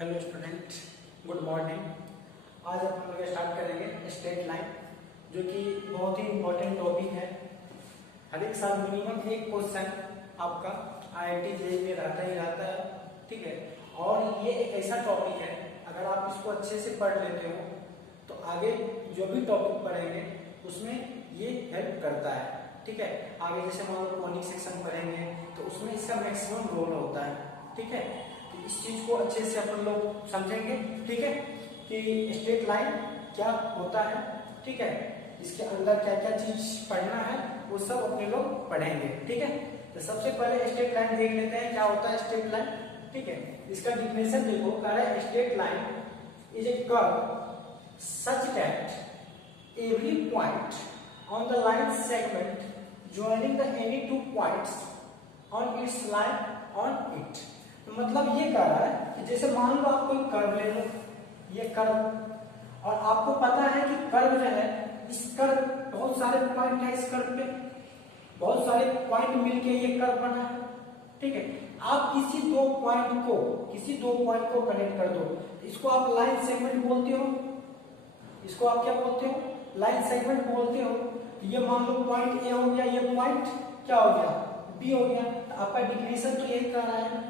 Hello student, good morning. आज हम लोग स्टार्ट करेंगे स्ट्रेट लाइन, जो कि बहुत ही इम्पोर्टेंट टॉपिक है। हर एक साल मिनिमम एक क्वेश्चन आपका IIT JEE में रहता ही रहता है, ठीक है। और ये एक ऐसा टॉपिक है, अगर आप इसको अच्छे से पढ़ लेते हो तो आगे जो भी टॉपिक पढ़ेंगे उसमें ये हेल्प करता है, ठीक है। आगे जैसे मान लो कॉनिक सेक्शन पढ़ेंगे तो उसमें इसका मैक्सिमम रोल होता है, ठीक है। तो इस चीज को अच्छे से अपन लोग समझेंगे, ठीक है, कि स्ट्रेट लाइन क्या होता है, ठीक है, इसके अंदर क्या क्या चीज पढ़ना है वो सब अपने लोग पढ़ेंगे, ठीक है। तो सबसे पहले स्ट्रेट लाइन देख लेते हैं क्या होता है स्ट्रेट लाइन, ठीक है। इसका डिफिनेशन देखो, कह रहा है straight line is a curve such that every point on the line segment joining the any two points on its line on it। तो मतलब ये कह रहा है कि जैसे मान लो आप कोई कर्व ले लो, ये कर्व, और आपको पता है कि कर्व जो है, इस कर्व बहुत सारे पॉइंट है, इस कर्व पे बहुत सारे पॉइंट मिलके ये कर्व बना है, ठीक है। आप किसी दो पॉइंट को कनेक्ट कर दो, इसको आप लाइन सेगमेंट बोलते हो, इसको आप क्या बोलते हो, लाइन सेगमेंट बोलते हो। ये मान लो पॉइंट ए हो गया, ये पॉइंट क्या हो गया, बी हो गया। तो आपका डिफिनेशन तो यही कह रहा है,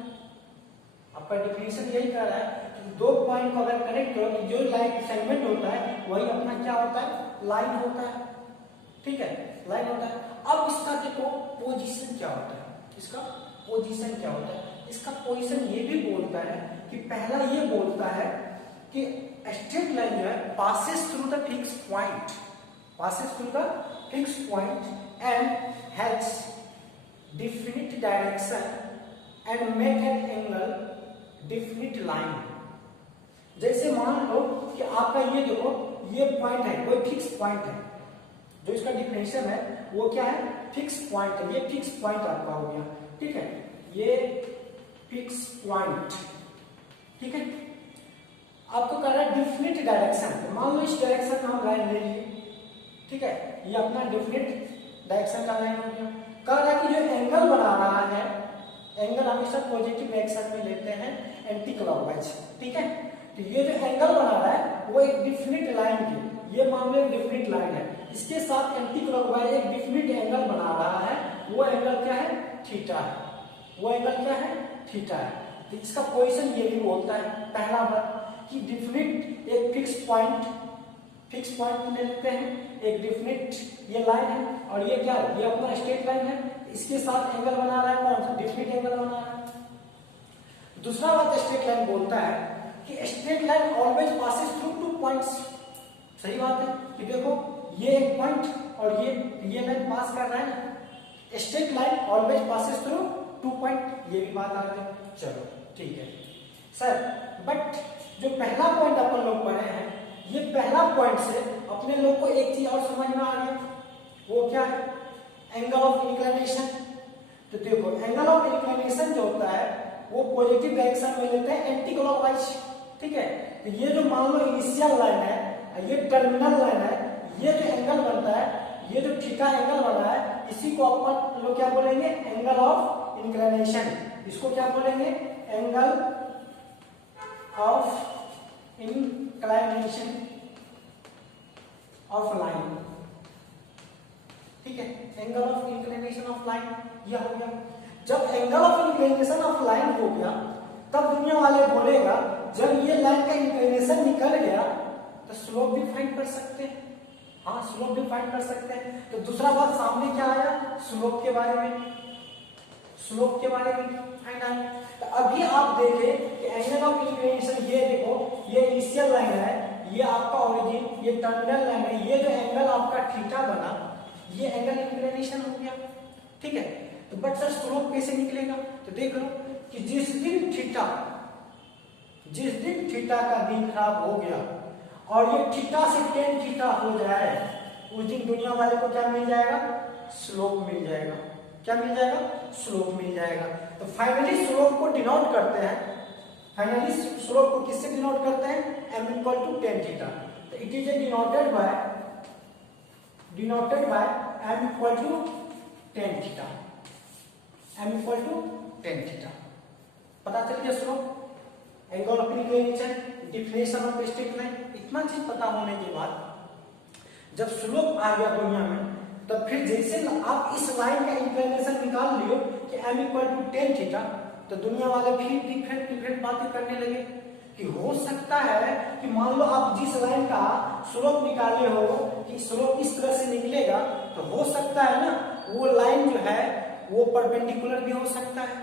आपका डिफिनेशन यही कह रहा है कि दो पॉइंट को अगर कनेक्ट करो तो जो लाइन सेगमेंट होता है वही अपना क्या होता है, लाइन होता है, ठीक है, लाइन होता है। अब इसका देखो पोजीशन क्या होता है, इसका पोजीशन क्या होता है। इसका पोजीशन ये भी बोलता है कि पहला ये बोलता है कि स्ट्रेट लाइन जो है passes through the fixed point, passes through the fixed point and has definite direction and make an angle definite line। जैसे मान लो कि आपका ये देखो, ये पॉइंट है, कोई फिक्स पॉइंट है, जो इसका डिफिनेशन है वो क्या है, फिक्स पॉइंट है। ये फिक्स पॉइंट आपका हो गया, ठीक है, ये फिक्स पॉइंट, ठीक है। आपको कह रहा है डिफिनिट डायरेक्शन, मान लो इस डायरेक्शन में हम लाइन ले लिए, ठीक है, ये अपना डिफिनिट डायरेक्शन का लाइन हो गया। कह रहा है कि जो एंगल बना रहा है, एंगल हमेशा पॉजिटिव डायरेक्शन में लेते हैं, एंटी क्लॉकवाइज, ठीक है। तो ये जो एंगल बना रहा है वो एक डिफिनिट लाइन की, ये मान लो एक डिफिनिट लाइन है, इसके साथ एंटी क्लॉकवाइज एक डिफिनिट एंगल बना रहा है, वो एंगल क्या है, थीटा है, वो एंगल क्या है, थीटा है। तो इसका पोजीशन ये भी बोलता है, पहला बात कि डिफिनिट एक फिक्स पॉइंट ले लेते हैं, एक डिफिनिट ये लाइन है, और ये क्या है, ये अपना स्ट्रेट लाइन है, इसके साथ एंगल बना रहा है, कौन सा, डिफिनिट एंगल बना रहा है। दूसरा बात स्ट्रेट लाइन बोलता है कि straight line always passes through two points. सही बात है कि देखो ये एक पॉइंट और ये लाइन पास कर रहा है, straight line always passes through two point, ये भी बात आ गई। चलो ठीक है सर, बट जो पहला पॉइंट अपन लोग पढ़े हैं, ये पहला पॉइंट से अपने लोग को एक चीज और समझ में आ गया, वो क्या है, एंगल ऑफ इंक्लिनेशन। तो देखो एंगल ऑफ इंक्लिनेशन जो होता है वो पॉजिटिव डायरेक्शन में लेते हैं, एंटी क्लॉकवाइज, ठीक है। तो ये जो मान लो इनिशियल लाइन है, ये टर्मिनल लाइन है, ये जो एंगल बनता है, ये जो थीटा एंगल बना है, इसी को अपन लोग क्या बोलेंगे, एंगल ऑफ इंक्लिनेशन। इसको क्या बोलेंगे, angle of inclination of line, ठीक है, angle of inclination of line यह हो गया। जब angle of inclination of line हो गया तब दुनिया वाले बोलेगा जब ये लाइन का इंक्लिनेशन निकल गया तो स्लोप भी फाइंड कर सकते हैं, हाँ स्लोप भी फाइंड कर सकते हैं। तो दूसरा बात सामने क्या आया, स्लोप के बारे में, स्लोप के बारे में फाइंड आया। तो अभी आप देखें कि एंगल ऑफ इंक्लिनेशन, ये देखो ये इनिशियल लाइन है, ये आपका ओरिजिन, ये टर्मिनल लाइन है, ये जो एंगल आपका थीटा बना, ये एंगल इंक्लिनेशन हो गया, ठीक है। तो बट सर स्लोप कैसे निकलेगा, तो देख लो कि जिस दिन थीटा का दिन खराब हो गया और ये थीटा से टेन थीटा हो जाए, उस दिन दुनिया वाले को क्या मिल जाएगा, स्लोप मिल जाएगा। क्या मिल जाएगा, स्लोप मिल जाएगा। तो फाइनली स्लोप को डिनोट करते हैं, फाइनली स्लोप को किससे डिनोट करते हैं, m equal to ten theta. तो it is denoted by m equal to ten theta, m equal to ten theta. पता चल गया slope, angle of inclination definition of straight line. इतना चीज पता होने के बाद जब स्लोप आ गया दुनिया में, तब फिर जैसे आप इस लाइन का इंक्लिनेशन निकाल लियो कि m equal to ten theta, तो दुनिया वाले फिर डिफरेंट बातें करने लगे कि हो सकता है कि मान लो आप जिस लाइन का स्लोप निकाले हो कि स्लोप इस तरह से निकलेगा, तो हो सकता है ना वो लाइन जो है वो परपेंडिकुलर भी हो सकता है,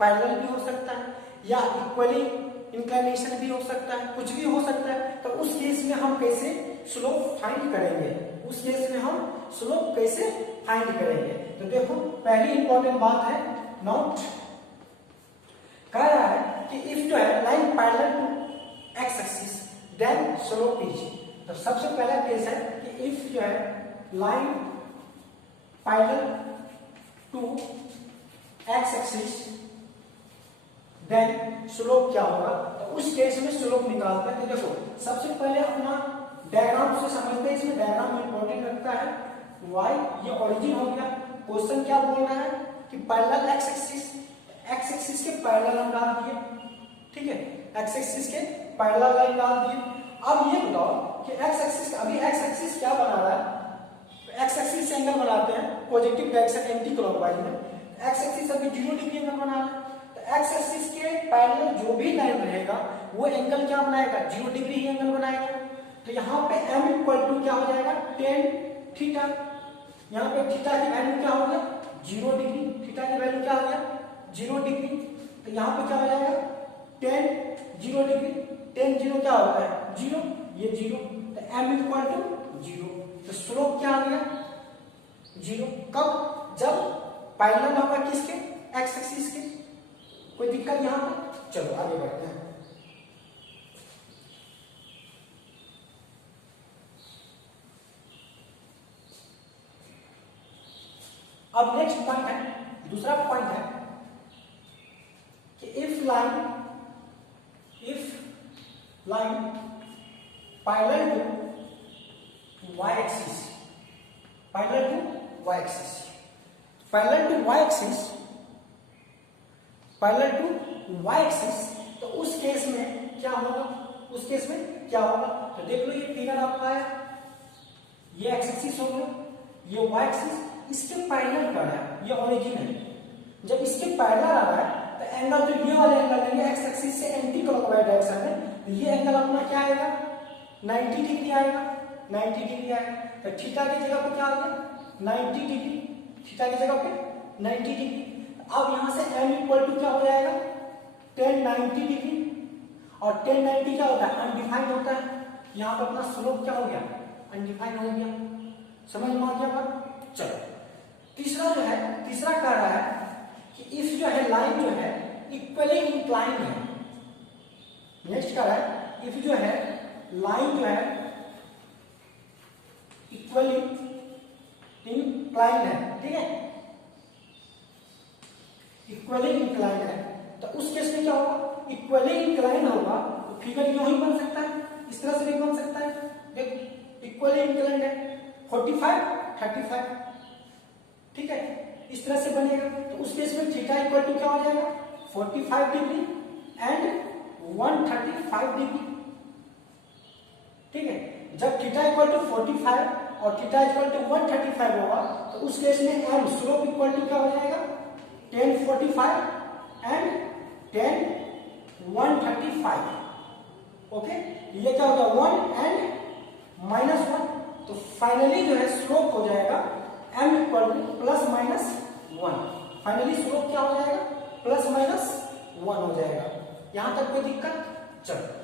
पैरेलल भी हो सकता है, या इक्वली इंक्लिनेशन भी हो सकता है, कुछ भी हो सकता है। तो उस केस में हम कैसे स्लोप फाइंड करेंगे, उस केस में हम स्लोप कैसे फाइंड करेंगे? तो देखो पहली इंपॉर्टेंट बात है, नोट कह रहा है कि इफ जो है line parallel to x axis then slope is. तो सबसे पहला केस है कि इफ जो है line parallel to x axis then slope क्या होगा? तो उस केस में स्लोप निकालते हैं। तो देखो सबसे पहले अपना डायग्राम से समझते हैं, इसमें डायग्राम इंपॉर्टेंट रखता है। y ये ओरिजिन हो गया। क्वेश्चन क्या बोल रहा है कि पैरेलल एक्स एक्सिस के पैरेलल हम डाल दिए, ठीक है, एक्स एक्सिस के पैरेलल लाइन डाल दिए। अब ये बताओ कि एक्स एक्सिस, अभी एक्स एक्सिस क्या बना रहा है? एक्स एक्सिस से एंगल बनाते हैं पॉजिटिव डायरेक्शन एंटी क्लॉकवाइज में। एक्स एक्सिस अभी 0 डिग्री एंगल बना रहा है, तो एक्स एक्सिस के पैरेलल जो भी लाइन रहेगा वो एंगल क्या बनाएगा? 0 डिग्री ही एंगल बनाएगा। तो यहाँ पे m इक्वल टू क्या हो जाएगा? Tan theta. यहाँ पे थीटा की वैल्यू क्या हो गया? 0 डिग्री। थीटा की वैल्यू क्या हो गया? 0 डिग्री। तो यहाँ पे क्या हो जाएगा? 10 0 डिग्री। 10 0 क्या होता है? 0, ये 0। तो m इक्वल टू 0। तो स्लोप क्या आ गया? 0। कब? जब पैरेलल होगा किसके? एक्स एक्सिस के। कोई दिक्कत यहाँ पे? चलो आगे बढ़ते हैं। अब नेक्स्ट पॉइंट है, दूसरा पॉइंट है कि if line parallel to y axis, parallel to y axis, parallel to y axis, parallel to y axis, तो उस केस में क्या होगा? उस केस में क्या होगा? तो देख लो ये फिगर आपका है, ये x एक्सिस हो गया, ये y एक्सिस, इसके पैरेलल कर रहा है, ये ओरिजिन है। जब इसके पैरेलल आ रहा है तो एंगल जो ये वाले एंगल लेंगे एक्स एक्सिस से एंटी क्लॉकवाइज डायरेक्शन में, तो ये एंगल अपना क्या आएगा? 90 डिग्री आएगा, 90 डिग्री आएगा। तो थीटा की जगह पे क्या आ गया? 90 डिग्री। थीटा की जगह पे 90 डिग्री। अब यहां से m इक्वल टू क्या हो जाएगा? 1090 डिग्री। और 1090 क्या होता है? अनडिफाइंड होता है। यहाँ पे अपना स्लोप क्या हो गया? अनडिफाइंड हो गया। समझ में आ गया बात? चलो तीसरा जो है, तीसरा कह रहा है कि इफ जो है लाइन जो है इक्वली इंक्लाइंड है। नेक्स्ट कह रहा है इफ जो है लाइन जो है इक्वली इंक्लाइंड है, ठीक है, इक्वली इंक्लाइंड है, तो उस केस में क्या होगा? इक्वली इंक्लाइंड होगा तो फिगर यूं ही बन सकता है, इस तरह से भी बन सकता है। देखो इक्वली इंक्लाइंड है, 45 35, ठीक है, इस तरह से बनेगा। तो उस केस में थीटा इक्वल टू क्या हो जाएगा? 45 डिग्री एंड 135 डिग्री, ठीक है। जब थीटा इक्वल टू 45 और थीटा इक्वल टू 135 होगा तो उस केस में m स्लोप इक्वल टू क्या हो जाएगा? 10 45 एंड 10 135, ओके। ये क्या होगा? 1 एंड माइनस 1। तो फाइनली जो है स्लोप हो जाएगा m equal two plus minus 1। Finally slope क्या हो जाएगा? प्लस माइनस 1 हो जाएगा। यहां तक कोई दिक्कत? चलो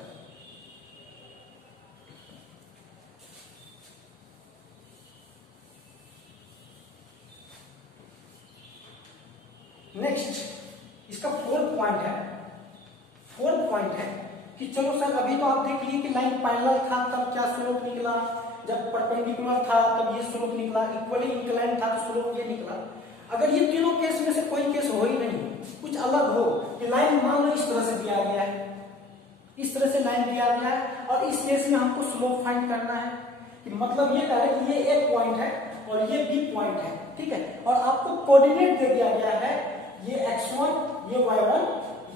नेक्स्ट, इसका फोर्थ पॉइंट है। फोर्थ पॉइंट है कि चलो सर अभी तो आप देख लिए कि लाइन पैरेलल था तब क्या स्लोप निकला, जब परपेंडिकुलर था तब ये स्लोप निकला, इक्वली इंक्लाइंड था तो स्लोप ये निकला। अगर ये तीनों केस में से कोई केस हो ही नहीं, कुछ अलग हो कि लाइन मान लो इस तरह से दिया गया है, इस तरह से लाइन दिया गया है और इस केस में हमको स्लोप फाइंड करना है, कि मतलब ये कह रहे कि ये एक पॉइंट है और ये बी पॉइंट है, ठीक है, और आपको कोऑर्डिनेट दे दिया गया है, ये x1, ये y1,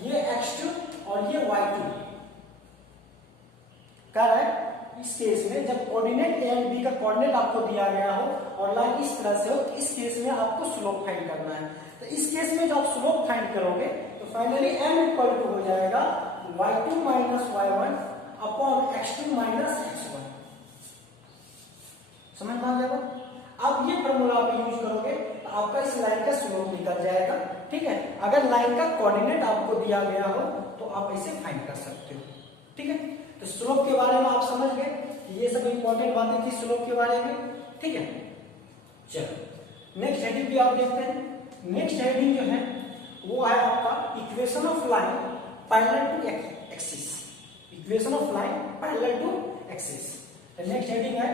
ये x2 और ये y2, कह रहा है इस केस में जब कोऑर्डिनेट ए एंड बी का कोऑर्डिनेट आपको दिया गया हो और लाइन इस तरह से हो, तो इस केस में आपको स्लोप फाइंड करना है। तो इस केस में जब आप स्लोप फाइंड करोगे तो फाइनली m इक्वल टू हो जाएगा y2 minus y1 upon x2 minus x1। समझ में आ गया? अब ये फॉर्मूला आप यूज करोगे तो आपका इस लाइन का स्लोप निकल जाएगा। ठीक है, अगर लाइन का कोऑर्डिनेट आपको दिया गया हो तो आप इसे फाइंड कर सकते हो। ठीक है, तो स्लोप के बारे में आप समझ गए, ये सब इंपॉर्टेंट बातें थी स्लोप के बारे में। ठीक है, चलो नेक्स्ट हेडिंग भी आप देखते हैं। नेक्स्ट हेडिंग जो है वो है आपका equation of line parallel to axis. Equation of line parallel to axis. The next heading है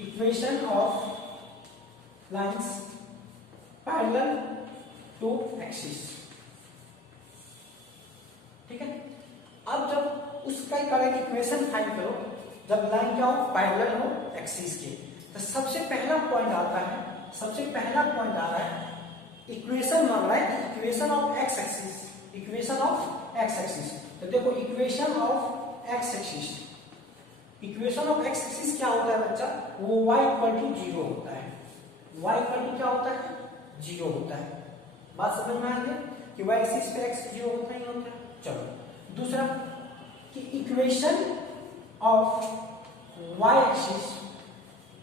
equation of lines parallel to axis. ठीक है, अब जब उसका करेंगे इक्वेशन फाइंड करो, जब लाइन क्या हो पैरेलल हो एक्सिस के, तो सबसे पहला पॉइंट आता है, सबसे पहला पॉइंट आ रहा है इक्वेशन मांग रहा है equation of x axis. Equation of x axis, तो देखो equation of x axis, equation of x axis क्या होता है बच्चा, वो y इक्वल टू 0 होता है। y इक्वल टू क्या होता है, 0 होता है। बात समझ में आ गई कि y एक्सिस पे x 0 होता ही होता है। चलो दूसरा कि equation of y axis,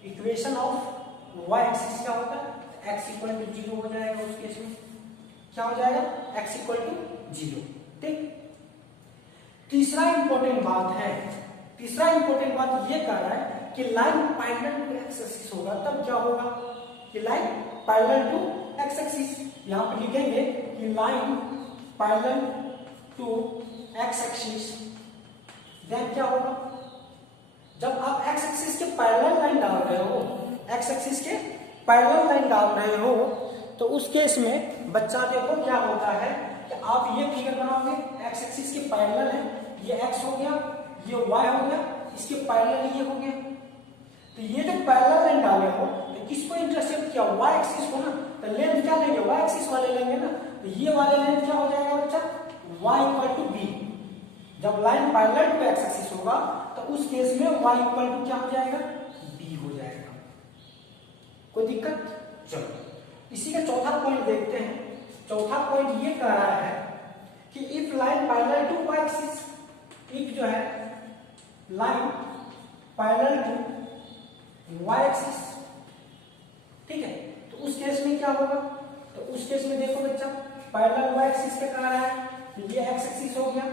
equation of y axis क्या होता है, x इक्वल टू 0 हो जाएगा। उस केस में क्या हो जाएगा, x इक्वल टू 0। ठीक, तीसरा इंपॉर्टेंट बात है, तीसरा इंपॉर्टेंट बात ये कह रहा है कि line parallel to x axis होगा, तब क्या होगा कि line parallel to x axis. यहां पे लिखेंगे कि line parallel to x axis, then क्या होगा, जब आप एक्स एक्सिस के पैरेलल लाइन डाल रहे हो, एक्स एक्सिस के पैरेलल लाइन डाल रहे हो, तो उस केस में बच्चा देखो क्या होता है कि आप ये फिगर बनाओगे, एक्स एक्सिस के पैरेलल है, ये x हो गया, ये y हो गया, इसके पैरेलल ये हो गया। तो ये जो पैरेलल लाइन डाले हो तो किसको इंटरसेप्ट किया, y एक्सिस को ना, तो लेंथ क्या लेंगे, y एक्सिस वाले लेंगे ना, तो ये वाले लेंथ क्या हो जाएगा बच्चा, y इक्वल टू b। जब line parallel to x axis होगा तो उस केस में y इक्वल टू क्या हो जाएगा, b हो जाएगा। कोई दिक्कत? चलो इसी का चौथा पॉइंट देखते हैं। चौथा पॉइंट ये कह रहा है कि if line parallel to y axis, if जो है line parallel to y axis, ठीक है, तो उस केस में क्या होगा, तो उस केस में देखो बच्चा पैरेलल y एक्सिस पे कह रहा है, ये x एक्सिस हो गया,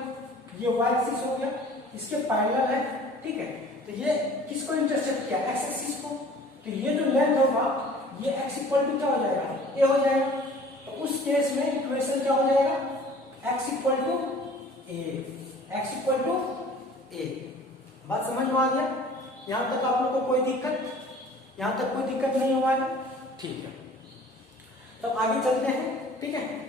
ये y एक्सिस हो गया, इसके पैरेलल है। ठीक है, तो ये किसको इंटरसेप्ट किया, x एक्सिस को, तो ये जो लेंथ होगा ये x इक्वल टू क्या हो जाएगा, a हो जाएगा। तो उस केस में इक्वेशन क्या हो जाएगा, x equal to a, x equal to a। बात समझ में आ गया? यहां तक आप लोग को कोई दिक्कत, यहां तक कोई दिक्कत नहीं हुआ है? ठीक है, तब आगे चलते हैं। ठीक है,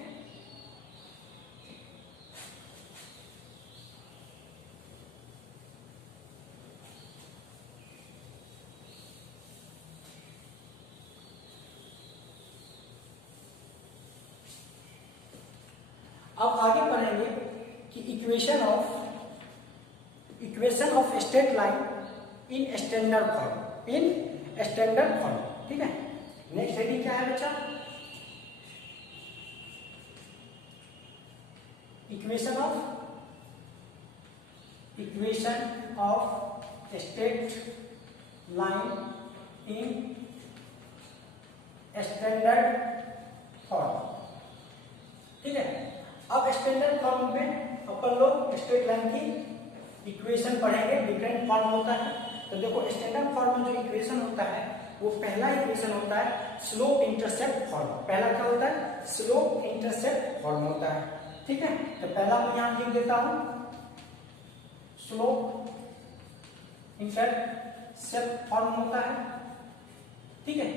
अब आगे पढ़ेंगे कि equation of straight line in standard form, in standard form. ठीक है, नेक्स्ट हेडिंग क्या है बच्चा, equation of straight line in standard form. ठीक है, अब स्टैंडर्ड फॉर्म में अपन लोग स्ट्रेट लाइन की इक्वेशन पढ़ेंगे, डिफरेंट फॉर्म होता है। तो देखो स्टैंडर्ड फॉर्म में जो इक्वेशन होता है वो पहला इक्वेशन होता है स्लोप इंटरसेप्ट फॉर्म। पहला क्या होता है, स्लोप इंटरसेप्ट फॉर्म होता है। ठीक है, तो पहला मैं यहां लिख देता हूं, स्लोप इंटरसेप्ट फॉर्म होता है। ठीक है,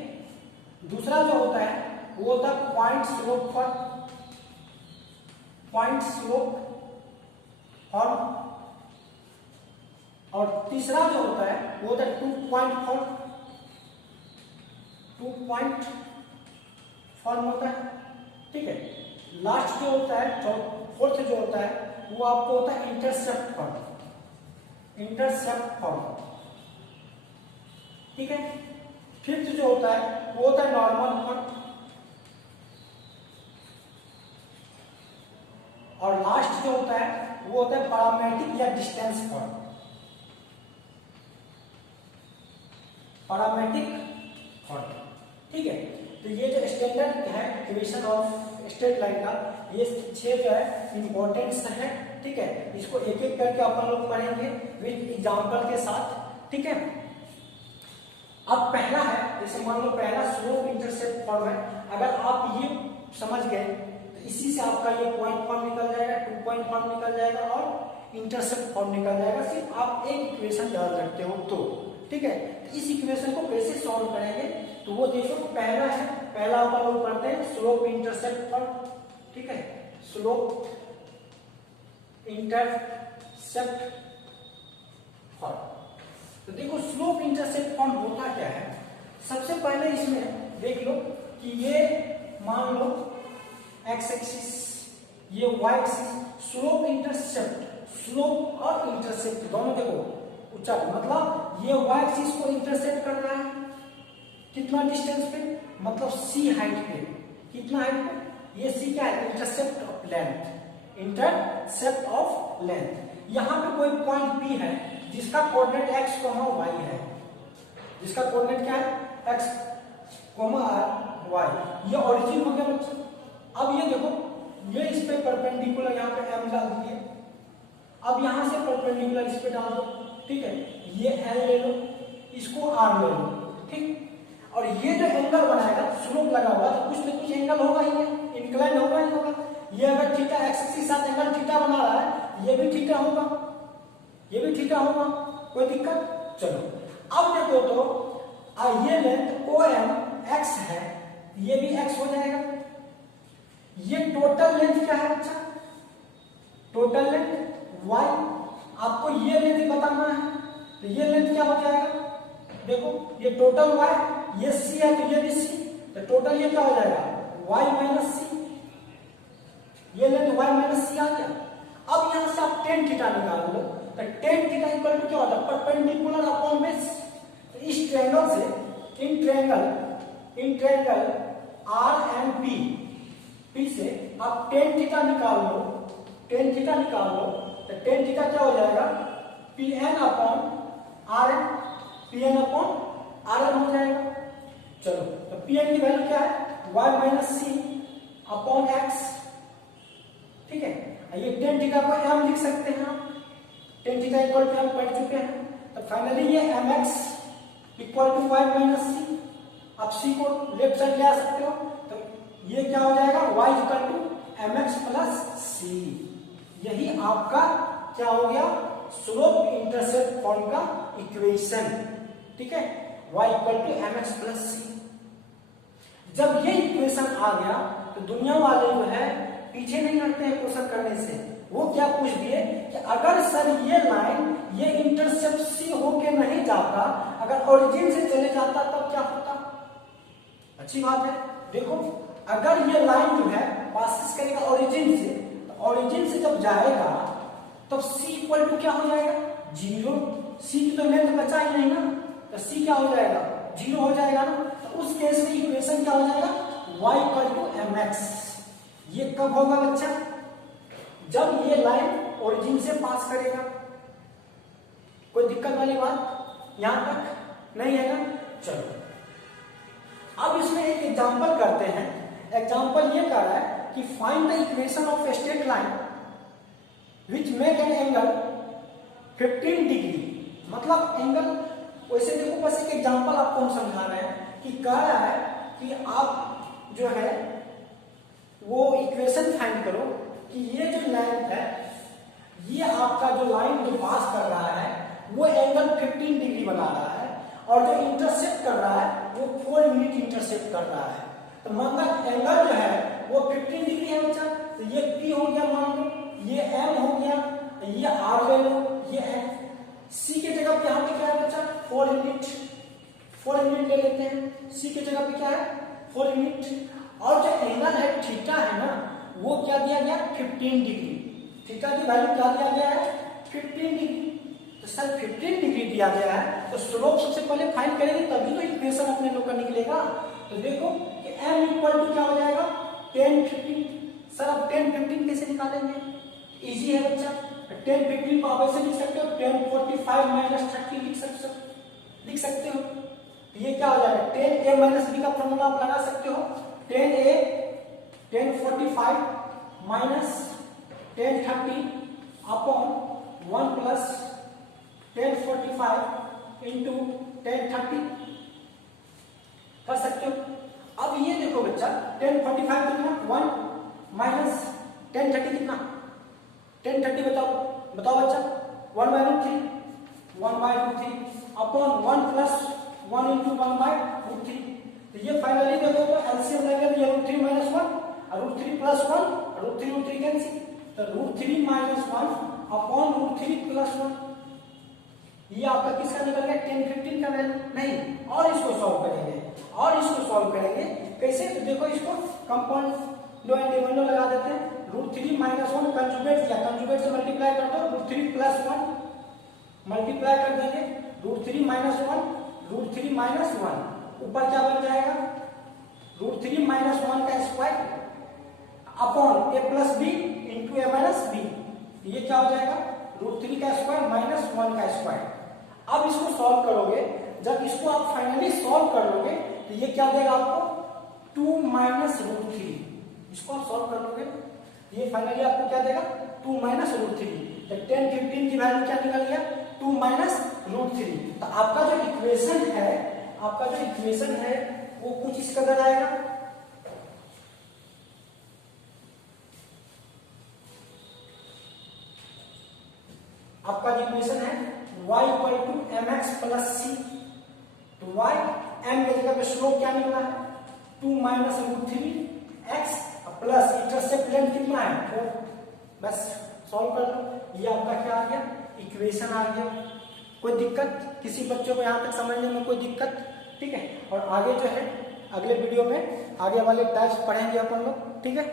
दूसरा जो होता है वो होता है point slope form, point slope form. और तीसरा जो होता है वो होता है 2 पॉइंट फॉर्म, 2 पॉइंट फॉर्म होता है। ठीक है, लास्ट जो होता है, फोर्थ जो होता है वो आपको होता है इंटरसेप्ट फॉर्म, इंटरसेप्ट फॉर्म, ठीक है। फिफ्थ जो होता है वो होता है नॉर्मल फॉर्म, और लास्ट जो होता है वो होता है पैरामेट्रिक या डिस्टेंस फॉर्म, पैरामेट्रिक फॉर्म, ठीक है। तो ये जो स्टैंडर्ड है इक्वेशन ऑफ स्ट्रेट लाइन का, ये 6 जो है इंपॉर्टेंट्स है, ठीक है। इसको एक एक करके अपन लोग पढ़ेंगे विद एग्जांपल के साथ, ठीक है। अब पहला है, जैसे मान लो पहला स्लोप इंटरसेप्ट फॉर्म है, अगर आप ये समझ गए तो इसी से आपका ये पॉइंट फॉर्म निकल जाएगा, 2 पॉइंट फॉर्म निकल जाएगा और इंटरसेप्ट फॉर्म निकल जाएगा, सिर्फ आप एक इक्वेशन याद रखते हो तो, ठीक है। तो इस इक्वेशन को कैसे सॉल्व करेंगे, तो वो देखो पहला है, पहला अपन लोग पढ़ते हैं स्लोप इंटरसेप्ट फॉर्म, ठीक है। स्लोप इंटरसेप्ट फॉर्म, तो देखो स्लोप इंटरसेप्ट फॉर्म होता क्या है। सबसे पहले इसमें देख लो कि ये मान लो एक्स एक्सिस, ये y axis, slope intercept, slope और इंटरसेप्ट दोनों देखो ऊंचाई, मतलब ये वाई एक्सिस को इंटरसेप्ट कर रहा है कितना डिस्टेंस पे, मतलब सी हाइट पे, कितना हाइट पे, ये सी क्या है, intercept of length, intercept of length. यहां पे कोई पॉइंट पी है जिसका कोऑर्डिनेट x, y है, जिसका कोऑर्डिनेट क्या है, x, y, ये ओरिजिन हो गया बच्चा। अब ये देखो, ये इस पे परपेंडिकुलर, यहाँ पे m डाल दिए, अब यहां से परपेंडिकुलर इस पे डाल दो, ठीक है। ये l ले लो, इसको r ले लो, ठीक। और ये जो एंगल बनाएगा, स्लोप लगा हुआ तो कुछ न कुछ एंगल होगा ही, इंक्लाइन होगा ही होगा। ये अगर थीटा एक्स के साथ एंगल थीटा बना रहा है, ये भी थीटा होगा, ये भी थीटा होगा, कोई दिक्कत। चलो अब देखो तो ये लेंथ OM x है, ये भी x हो जाएगा। ये टोटल लेंथ क्या है बच्चा, टोटल लेंथ y, आपको ये लेंथ बताना है, तो ये लेंथ क्या हो जाएगा, देखो ये टोटल y, ये c है तो ये भी c, तो टोटल ये क्या हो जाएगा y माइनस सी, ये लेंथ y माइनस सी आ गया। अब यहां से आप टेन थीटा निकाल लो, तो टेन थीटा इक्वल टू क्या होता है, परपेंडिकुलर अपॉन बेस। तो इस ट्रायंगल से, इन ट्रायंगल आर एंड पी से आप टेन थीटा निकाल लो, टेन थीटा निकाल लो, तो टेन थीटा क्या हो जाएगा, P N upon R N, P N upon R N हो जाएगा। चलो तो पी एन की वैल्यू क्या है, y माइनस सी अपॉन एक्स, ठीक है। ये टेन थीटा को m लिख सकते हैं आप, ten theta equal to m पढ़ चुके हैं, तो फाइनली ये mx equal to y minus C, आप c को लेफ्ट साइड ले आ सकते हो, तो ये क्या हो जाएगा, y equal to mx plus c। यही आपका क्या हो गया, स्लोप इंटरसेप्ट फॉर्म का इक्वेशन, ठीक है, y equal to mx plus c। जब ये इक्वेशन आ गया तो दुनिया वाले जो है पीछे नहीं हटते हैं क्वेश्चन करने से। वो क्या पूछ दिए कि अगर सर ये लाइन ये इंटरसेप्ट सी होके नहीं जाता, अगर ओरिजिन से चले जाता तब क्या होता। अच्छी बात है, देखो अगर ये लाइन जो है पासिस करेगा ओरिजिन से, तो ओरिजिन से जब जाएगा तब सी इक्वल टू क्या हो जाएगा, जीरो। सी की तो लेंथ बचा ही नहीं ना, तो सी क्या हो जाएगा, जीरो हो जाएगा ना। तो उस केस में इक्वेशन क्या हो जाएगा, y इक्वल टू mx। ये कब होगा बच्चा, जब ये लाइन ओरिजिन से पास करेगा। कोई दिक्कत वाली बात यहां तक नहीं है ना। चलो अब इसमें एक एग्जांपल करते हैं। एग्जांपल ये कह रहा है कि find the equation of a straight line which make an angle 15 degree. मतलब एंगल, वैसे देखो बस एक एग्जांपल आपको हम समझा रहे हैं कि कह रहा है कि आप जो है वो इक्वेशन फाइंड करो कि ये जो लाइन है, ये आपका जो लाइन जो पास कर रहा है वो एंगल 15 डिग्री बना रहा है, और जो इंटरसेप्ट कर रहा है वो 4 यूनिट इंटरसेप्ट कर रहा है। तो मतलब एंगल जो है वो 15 डिग्री है बच्चा। तो ये P हो गया, मान लो ये M हो गया, ये R ले लो, ये M। C के जगह पे यहाँ पे क्या है बच्चा, 4 यूनिट ले लेते हैं। C के जगह पे क्या है, 4 यूनिट। और जो एंगल है थीटा है ना, वो क्या दिया गया, 15 डिग्री। थीटा की वैल्यू क्या दिया गया है, 15 डिग्री। तो सर 15 डिग्री दिया गया है तो स्लोप सबसे पहले फाइंड करेंगे तभी तो इक्वेशन अपने लोग का निकलेगा। तो देखो कि m इक्वल टू क्या हो जाएगा 10 15। सर अब 10 15 कैसे निकालेंगे? इजी है बच्चा, 10 15 को आप ऐसे लिख सकते हो 10 45 माइनस 30 लिख सकते हो। तो ये क्या हो जाएगा 10a माइनस b का फॉर्मूला आप लगा सकते हो 10a 10 45 minus 10 30 upon 1 plus 10 45 into 10 30 कर सकते हो। अब ये देखो बच्चा 10 45 कितना 1 माइनस 10 30 कितना 10 30 बताओ बच्चा 1 by root 3 1 by root 3 upon 1 plus 1 into 1 by root 3। तो ये फाइनली देखो तो एलसीएम लगेगा तो ये रूट 3 माइनस 1 और रूट 3 प्लस 1 और रूट 3 कैंसिल। तो root 3 minus 1 upon root 3 plus 1 ये आपका किसका निकल गया 10 15 का वैल्यू नहीं। और इसको सॉल्व करेंगे कैसे? तो देखो इसको कंपाउंड लो एंड डिविजन लगा देते हैं रूट 3 माइनस 1 कंजुगेट या कंजुगेट से मल्टीप्लाई कर दो रूट 3 प्लस 1 मल्टीप्लाई कर देंगे रूट 3 माइनस 1 रूट 3 माइनस 1 ऊपर क्या बन जाएगा रूट 3 माइनस 1 का स्क्वायर अपॉन ए प्लस बी इंटू ए माइनस बी। ये क्या हो जाएगा रूट 3 का स्क्वायर माइनस 1 का स्क्वायर। अब इसको सॉल्व करोगे, जब इसको आप फाइनली सॉल्व कर लोगे तो ये क्या देगा आपको 2 माइनस रूट 3। इसको आप सॉल्व कर लोगे ये फाइनली आपको क्या देगा 2 माइनस रूट 3। तो 10 15 की वैल्यू क्या निकल गया 2 माइनस रूट 3। तो आपका जो इक्वेशन है वो कुछ इस कदर आएगा। आपका जो इक्वेशन है y equal to mx plus c। तो y m की जगह पे स्लोप क्या निकला है 2 minus root 3 x plus intercept length कितना है 4। बस सॉल्व कर लो ये आपका क्या आ गया इक्वेशन आ गया। कोई दिक्कत किसी बच्चों को यहाँ तक समझने में कोई दिक्कत? ठीक है। और आगे जो है अगले वीडियो में आगे वाले टाइप्स पढ़ेंगे अपन लोग। ठीक है।